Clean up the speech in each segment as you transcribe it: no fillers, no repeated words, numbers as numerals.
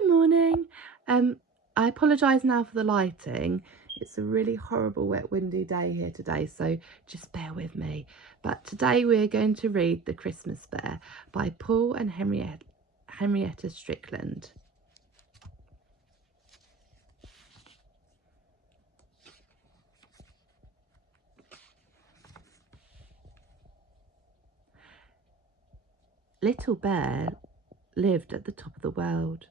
Good morning. I apologise now for the lighting. It's a really horrible, wet, windy day here today, so just bear with me. But today we're going to read The Christmas Bear by Paul and Henrietta Strickland. Little Bear lived at the top of the world.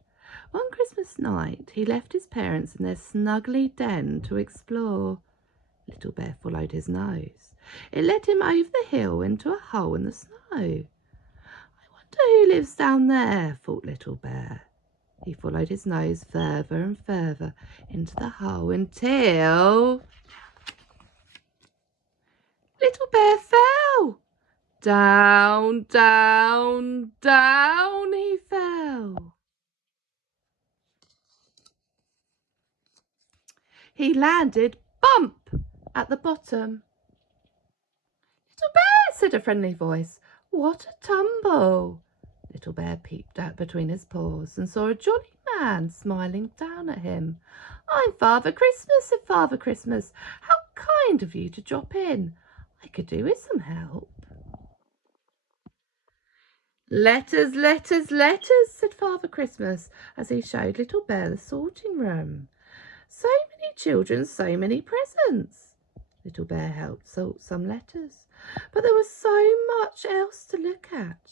One Christmas night, he left his parents in their snuggly den to explore. Little Bear followed his nose. It led him over the hill into a hole in the snow. I wonder who lives down there, thought Little Bear. He followed his nose further and further into the hole until Little Bear fell. Down, down, down he fell. He landed bump at the bottom. Little Bear, said a friendly voice. What a tumble! Little Bear peeped out between his paws and saw a jolly man smiling down at him. I'm Father Christmas, said Father Christmas. How kind of you to drop in. I could do with some help. Letters, letters, letters, said Father Christmas as he showed Little Bear the sorting room. So many children, so many presents. Little Bear helped sort some letters, but there was so much else to look at.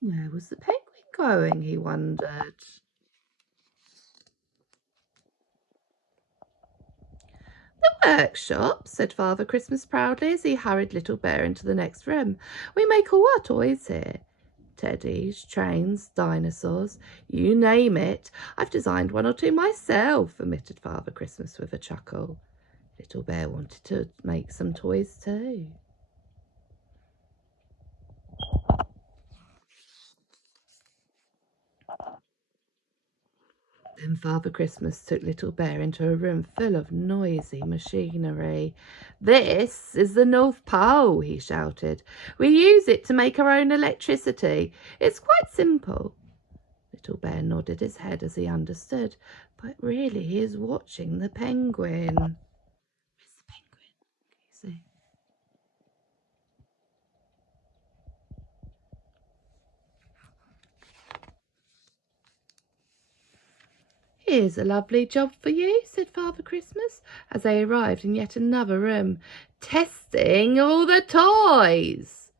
Where was the penguin going, he wondered. The workshop, said Father Christmas proudly as he hurried Little Bear into the next room. We make all our toys here. Teddies, trains, dinosaurs, you name it. I've designed one or two myself, admitted Father Christmas with a chuckle. Little Bear wanted to make some toys too. Then Father Christmas took Little Bear into a room full of noisy machinery. This is the North Pole, he shouted. We use it to make our own electricity. It's quite simple. Little Bear nodded his head as he understood, but really he is watching the penguin. Where's the penguin? Can you see? Here's a lovely job for you, said Father Christmas as they arrived in yet another room. Testing all the toys.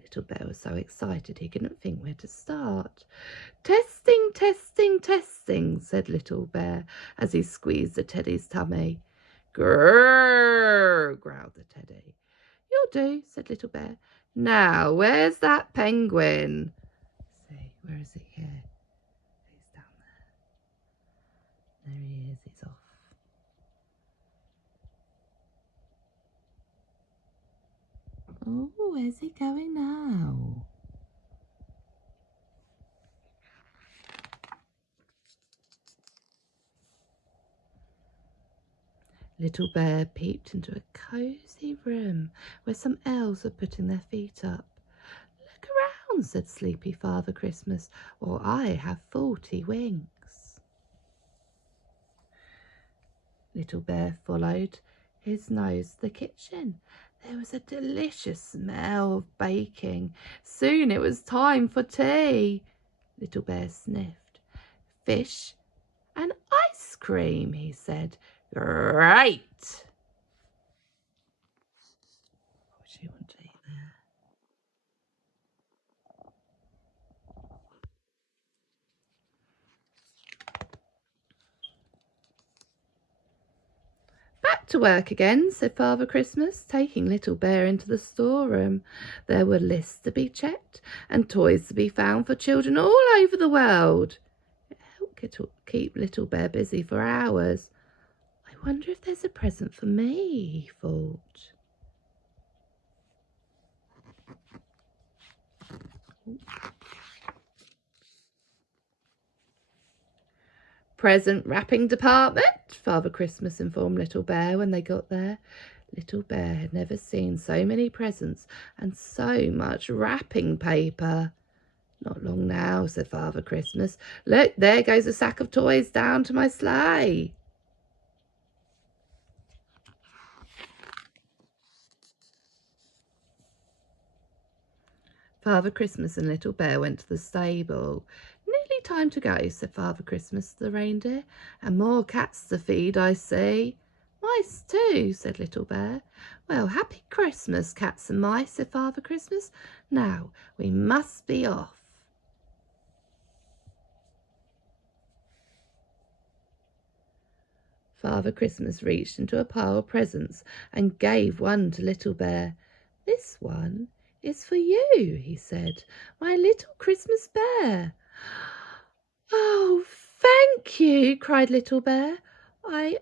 Little Bear was so excited he couldn't think where to start. Testing, testing, testing, said Little Bear as he squeezed the teddy's tummy. Grrr, growled the teddy. You'll do, said Little Bear. Now, where's that penguin? Let's see, where is he here? He's down there. There he is, he's off. Oh, where's he going now? Little Bear peeped into a cosy room where some elves were putting their feet up. Look around, said sleepy Father Christmas, or I have 40 winks. Little Bear followed his nose to the kitchen. There was a delicious smell of baking. Soon it was time for tea. Little Bear sniffed. Fish and ice cream, he said. Great! What would you want to eat there? Back to work again, said Father Christmas, taking Little Bear into the storeroom. There were lists to be checked and toys to be found for children all over the world. It helped keep Little Bear busy for hours. I wonder if there's a present for me, he thought. Present wrapping department, Father Christmas informed Little Bear when they got there. Little Bear had never seen so many presents and so much wrapping paper. Not long now, said Father Christmas. Look, there goes a sack of toys down to my sleigh. Father Christmas and Little Bear went to the stable. Nearly time to go, said Father Christmas to the reindeer. And more cats to feed, I see. Mice too, said Little Bear. Well, happy Christmas, cats and mice, said Father Christmas. Now, we must be off. Father Christmas reached into a pile of presents and gave one to Little Bear. This one is for you, he said, my little Christmas bear. Oh, thank you, cried Little Bear. I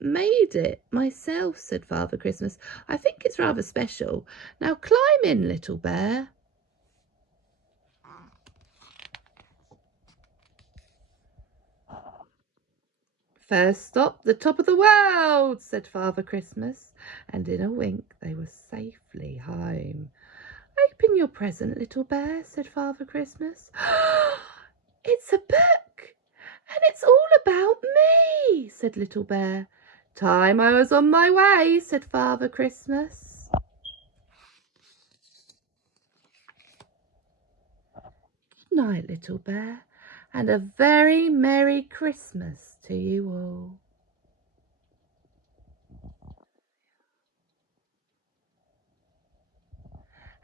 made it myself, said Father Christmas. I think it's rather special. Now climb in, Little Bear. First stop, the top of the world, said Father Christmas, and in a wink they were safely home. Open your present, Little Bear, said Father Christmas. It's a book, and it's all about me, said Little Bear. Time I was on my way, said Father Christmas. Good night, Little Bear, and a very Merry Christmas to you all.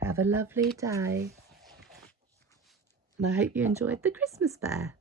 Have a lovely day. And I hope you enjoyed the Christmas bear.